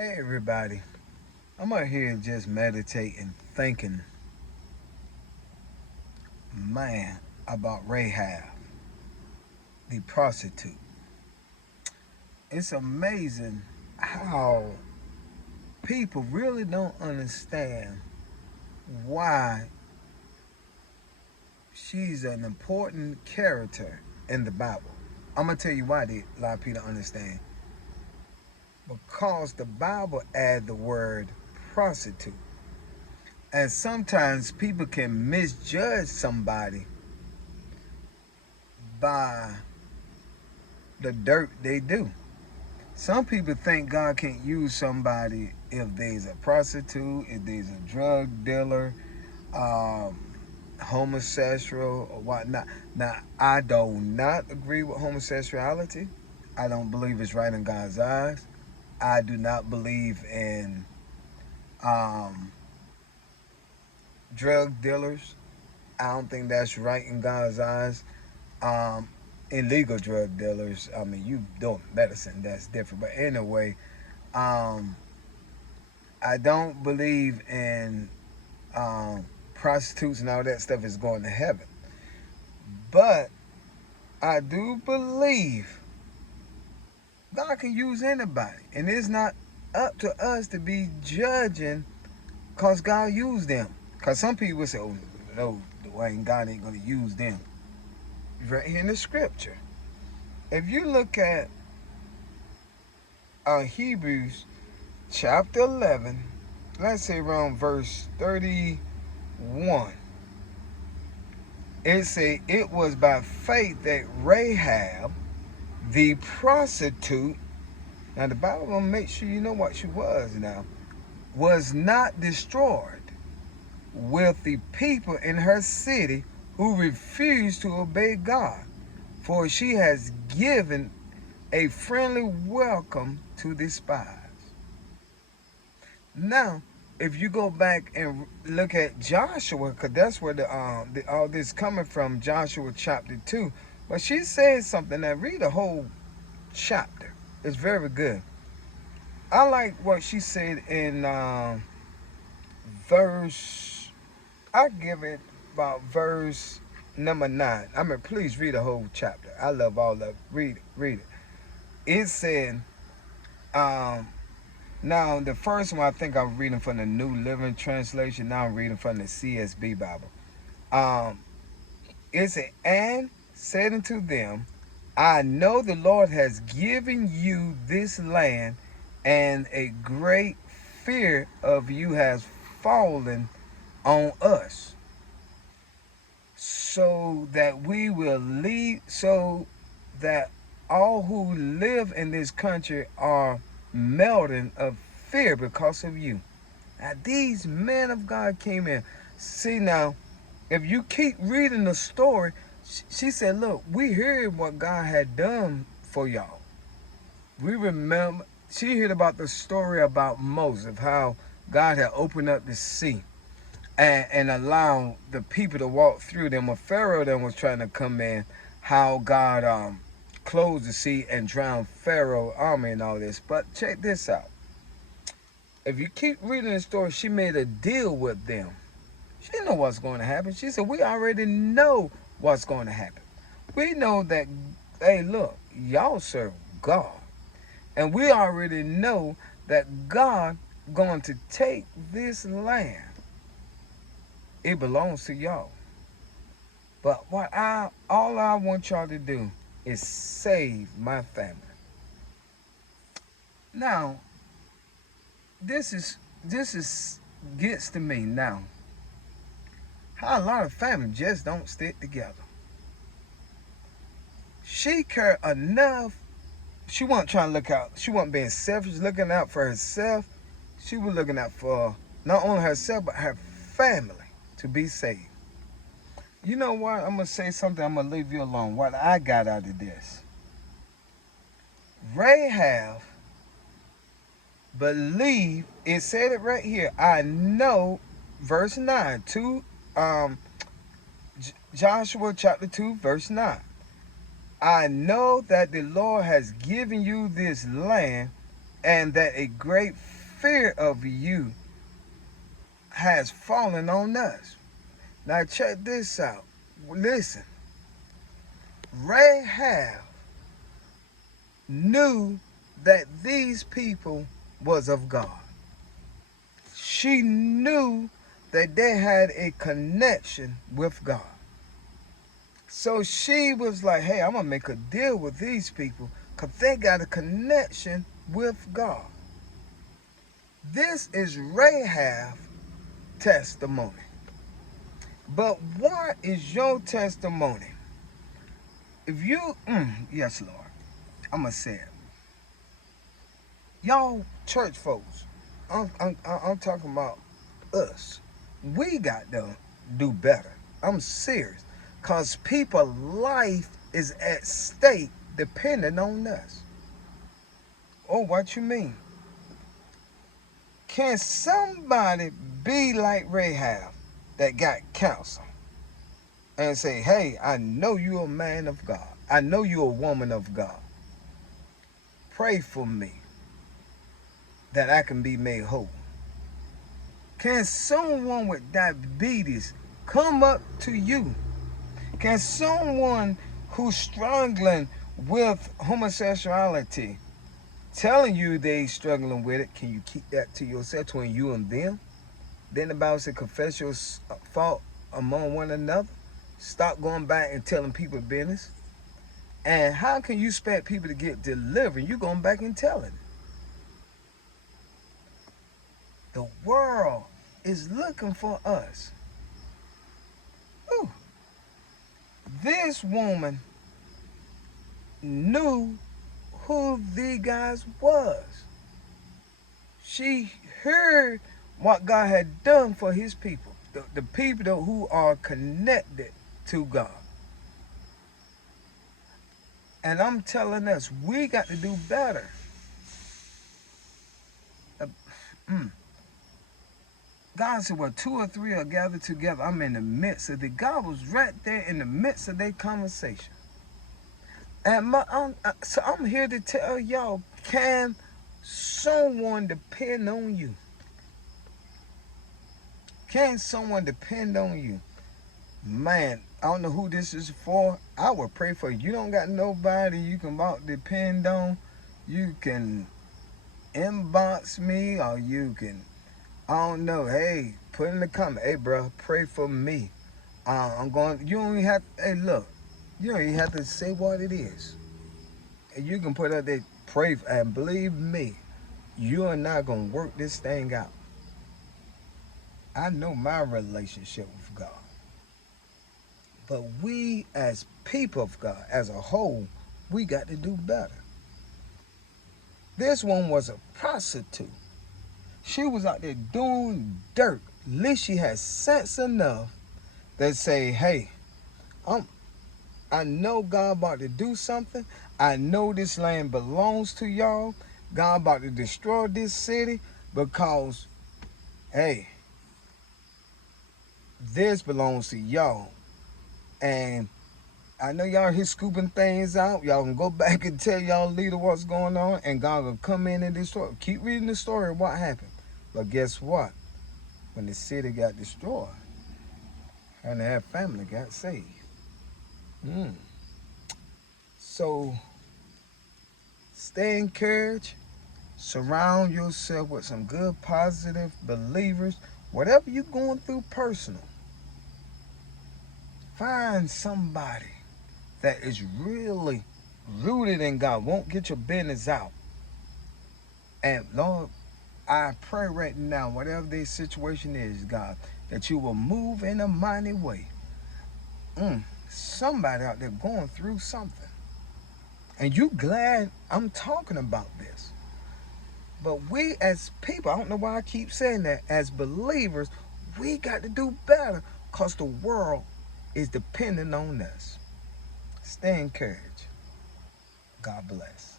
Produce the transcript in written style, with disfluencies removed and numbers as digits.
Hey everybody, I'm out here just meditating, thinking, man, about Rahab, the prostitute. It's amazing how people really don't understand why she's an important character in the Bible. I'm gonna tell you why a lot of people don't understand. Because the Bible adds the word prostitute. And sometimes people can misjudge somebody by the dirt they do. Some people think God can't use somebody if there's a prostitute, if there's a drug dealer, um, homosexual, or whatnot. Now, I do not agree with homosexuality. I don't believe it's right in God's eyes. I do not believe in um, drug dealers. I don't think that's right in God's eyes. Um, Illegal drug dealers, I mean, you doing medicine, that's different. But anyway, um, I don't believe in prostitutes and all that stuff is going to heaven. But I do believe God can use anybody. And it's not up to us to be judging because God used them. Because some people say, oh, no, Dwayne, God ain't going to use them. Right here in the scripture. If you look at Hebrews chapter 11, let's say around verse 31, it say it was by faith that Rahab, the prostitute, now the Bible gonna make sure you know what she was now, was not destroyed with the people in her city who refused to obey God, for she has given a friendly welcome to the spies. Now, if you go back and look at Joshua, because that's where all this coming from, Joshua chapter 2. But she says something that read the whole chapter. It's very good. I like what she said in verse, I give it about verse number 9. I mean, please read the whole chapter. I love all of it. Read it. It said, um, now, the first one I think I'm reading from the New Living Translation. Now I'm reading from the CSB Bible. Um, it said, and said unto them, I know the Lord has given you this land, and a great fear of you has fallen on us, so that we will leave, so that all who live in this country are melting of fear because of you. Now, these men of God came in. See, now, if you keep reading the story, she said, look, we heard what God had done for y'all. We remember, she heard about the story about Moses, how God had opened up the sea and allowed the people to walk through them. When Pharaoh then was trying to come in, how God closed the sea and drowned Pharaoh's army and all this. But check this out. If you keep reading the story, she made a deal with them. She didn't know what's going to happen. She said, we already know what's going to happen. We know that, hey, look, y'all serve God. And we already know that God going to take this land. It belongs to y'all. But all I want y'all to do is save my family. Now, this is gets to me now. How a lot of families just don't stick together. She cared enough. She wasn't trying to look out. She wasn't being selfish, looking out for herself. She was looking out for not only herself, but her family to be saved. You know what? I'm going to say something. I'm going to leave you alone. What I got out of this. Rahab believed, it said it right here. I know, verse 9, Joshua chapter 2, verse 9. I know that the Lord has given you this land, and that a great fear of you has fallen on us. Now check this out. Listen, Rahab knew that these people was of God. She knew that they had a connection with God. So she was like, hey, I'm going to make a deal with these people because they got a connection with God. This is Rahab's testimony. But what is your testimony? If you, yes, Lord, I'm going to say it. Y'all church folks, I'm talking about us. We got to do better. I'm serious. Because people's life is at stake depending on us. Oh, what you mean? Can somebody be like Rahab that got counsel and say, hey, I know you're a man of God. I know you're a woman of God. Pray for me that I can be made whole. Can someone with diabetes come up to you? Can someone who's struggling with homosexuality telling you they struggling with it, can you keep that to yourself between you and them? Then the Bible said, confess your fault among one another. Stop going back and telling people business. And how can you expect people to get delivered? You going back and telling it. The world is looking for us. Ooh. This woman knew who the guys was. She heard what God had done for his people, the people who are connected to God. And I'm telling us, we got to do better. God said, well, 2 or 3 are gathered together. I'm in the midst of it. God was right there in the midst of their conversation. And so I'm here to tell y'all, can someone depend on you? Can someone depend on you? Man, I don't know who this is for. I will pray for you. You don't got nobody you can depend on. You can inbox me, or you can, I don't know, hey, put in the comment, hey, bro, pray for me. You don't even have, hey, look, you don't even have to say what it is. And you can put out there, pray, and believe me, you are not going to work this thing out. I know my relationship with God. But we as people of God, as a whole, we got to do better. This one was a prostitute. She was out there doing dirt. At least she had sense enough that say, hey, I know God about to do something. I know this land belongs to y'all. God about to destroy this city because, hey, this belongs to y'all. And I know y'all here scooping things out. Y'all can go back and tell y'all leader what's going on, and God will come in and destroy. Keep reading the story of what happened. But guess what? When the city got destroyed, and her family got saved. So stay encouraged. Surround yourself with some good, positive believers. Whatever you're going through personal, find somebody that is really rooted in God, won't get your business out. And Lord, I pray right now, whatever this situation is, God, that you will move in a mighty way. Somebody out there going through something. And you glad I'm talking about this. But we as people, I don't know why I keep saying that, as believers, we got to do better because the world is depending on us. Stay encouraged. God bless.